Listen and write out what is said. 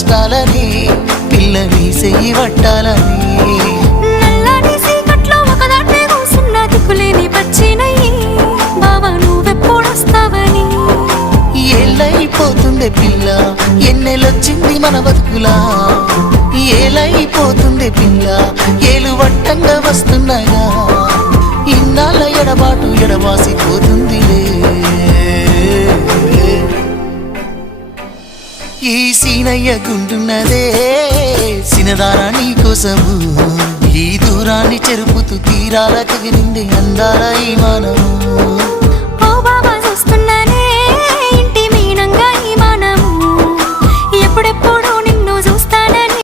కష్టాలని పిల్లని చెయ్యి పట్టాలని నల్లని సీకట్లో ఒకదాన్నే కూసున్న దిక్కులేని పచ్చినయ్యి బావా నువ్వెప్పుడొస్తావని ఏళ్ళైపోతుంది పిల్ల ఎన్నెలొచ్చింది మన బతుకులా ఏలైపోతుంది పిల్ల ఏలు వట్టంగా వస్తున్నాయా ఇన్నాళ్ళ ఎడబాటు ఎడవాసిపోతుందిలే ఈ సీనయ్య గుంటున్నదే సినదారా నీ కోసము ఈ దూరాన్ని చెరుపుతూ తీరాల కగిరింది అందాల ఈ మానము